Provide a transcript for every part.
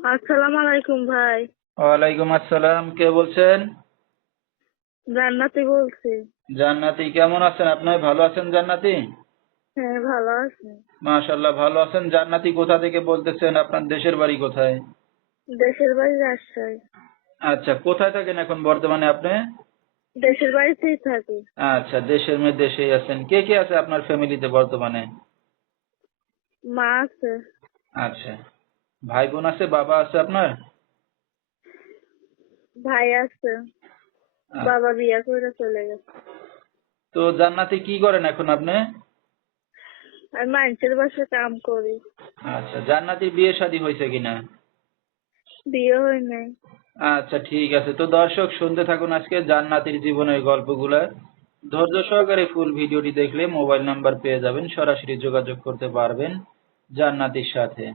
আসসালামু আলাইকুম ভাই। ওয়ালাইকুম আসসালাম কে বলছেন? জান্নাতি বলছি। জান্নাতি কেমন আছেন আপনি? ভালো আছেন জান্নাতি? হ্যাঁ ভালো আছি। মাশাল্লাহ ভালো আছেন। জান্নাতি কোথা থেকে বলতেছেন? আপনার দেশের বাড়ি কোথায়? দেশের বাড়ি রাজশাহী। আচ্ছা কোথায় থাকেন এখন বর্তমানে আপনি? দেশের বাড়িতেই থাকি। আচ্ছা দেশের মেয়ে দেশেই আছেন। কে কে আছে আপনার ফ্যামিলিতে বর্তমানে? মা আছে। আচ্ছা। ভাই বোন আছে বাবা আছে আপনার? ভাই আছে। বাবা বিয়ে করে চলে গেছে। তো জান্নাতি কি করেন এখন আপনি? আমি মানুষের বাসায় কাম করি। আচ্ছা জান্নাতির বিয়ে শাদী হয়েছে কিনা? বিয়ে হয় নাই। আচ্ছা ঠিক আছে। তো দর্শক শুনতে থাকুন আজকে জান্নাতির জীবনের গল্পগুলা। ধৈর্য সহকারে ফুল ভিডিওটি দেখলে মোবাইল নাম্বার পেয়ে যাবেন। সরাসরি যোগাযোগ করতে পারবেন জান্নাতির সাথে।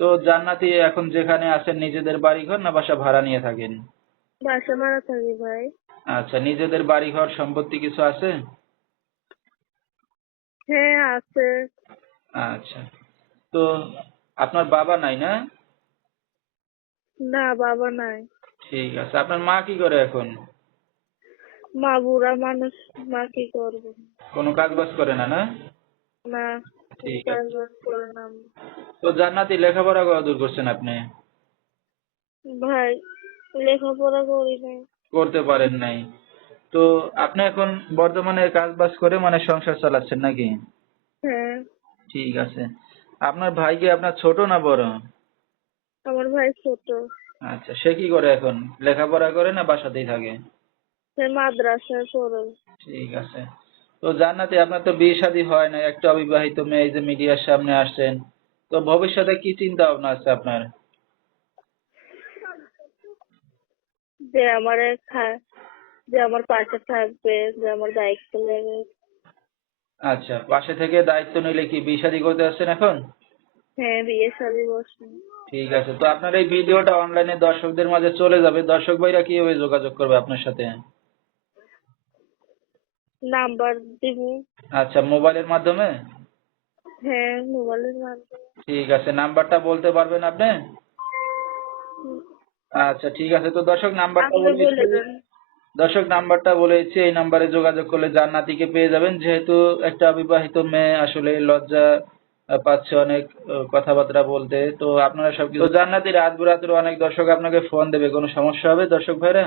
তো জান্নাতি এখন যেখানে আছেন নিজেদের বাড়িঘর না বাসা ভাড়া নিয়ে থাকেন? বাসা ভাড়া থাকি ভাই। আচ্ছা নিজেদের বাড়িঘর সম্পত্তি কিছু আছে? হ্যাঁ আছে। আচ্ছা তো আপনার বাবা নাই না? না বাবা নাই। ঠিক আছে আপনার মা কি করে এখন? মা বুড়া মানুষ মা কি করবে? কোনো কাজ বাজ করে না না? না। ঠিক আছে। করে তো জান্নাতি লেখাপড়া কতদূর করছেন আপনি? ভাই লেখাপড়া করি নাই। করতে পারেন নাই। তো আপনি এখন বর্তমানে কাজ বাজ করে মানে সংসার চালাচ্ছেন নাকি? হ্যাঁ। ঠিক আছে। আপনার ভাই কি আপনার ছোট না বড়? আমার ভাই ছোট। আচ্ছা সে কি করে এখন? লেখাপড়া করে না বাসাতেই থাকে? সে মাদ্রাসায় পড়ে। ঠিক আছে। তো জান্নাতি আপনার তো বিয়ে শাদী হয় না একটা অবিবাহিত মেয়ে এই যে মিডিয়ার সামনে আসেন তো ভবিষ্যতে কি চিন্তা ভাবনা আছে আপনার? যে আমার যে আমার পাশে থাকবে যে আমার দায়িত্ব নেবে। আচ্ছা পাশে থেকে দায়িত্ব নিলে কি বিয়ে শাদী করতে আসছেন এখন? হ্যাঁ বিয়ে শাদী বসে ঠিক আছে তো আপনার এই ভিডিওটা অনলাইনে দর্শকদের মাঝে চলে যাবে। দর্শক ভাইরা কীভাবে যোগাযোগ করবে আপনার সাথে? নাম্বার দিব। আচ্ছা মোবাইলের মাধ্যমে? হ্যাঁ মোবাইলের মাধ্যমে। ঠিক আছে নাম্বারটা বলতে পারবেন আপনি? আচ্ছা ঠিক আছে তো দর্শক নাম্বারটা বলে বলে দিচ্ছি। দর্শক নাম্বারটা বলেছি এই নাম্বারে যোগাযোগ করলে জান্নাতিকে পেয়ে যাবেন। যেহেতু একটা অবিবাহিত মেয়ে আসলে লজ্জা পাচ্ছে অনেক কথাবার্তা বলতে তো আপনারা সবকিছু জান্নাতি রাত বিরাতের অনেক দর্শক আপনাকে ফোন দেবে কোনো সমস্যা হবে দর্শক ভাইরা?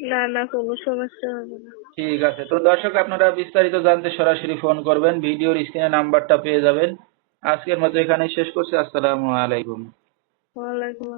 না না কোনো সমস্যা হবে না। ঠিক আছে। তো দর্শক আপনারা বিস্তারিত জানতে সরাসরি ফোন করবেন। ভিডিওর স্ক্রিনে নাম্বারটা পেয়ে যাবেন। আজকের মতো এখানেই শেষ করছি। আসসালামু আলাইকুম। ওয়ালাইকুম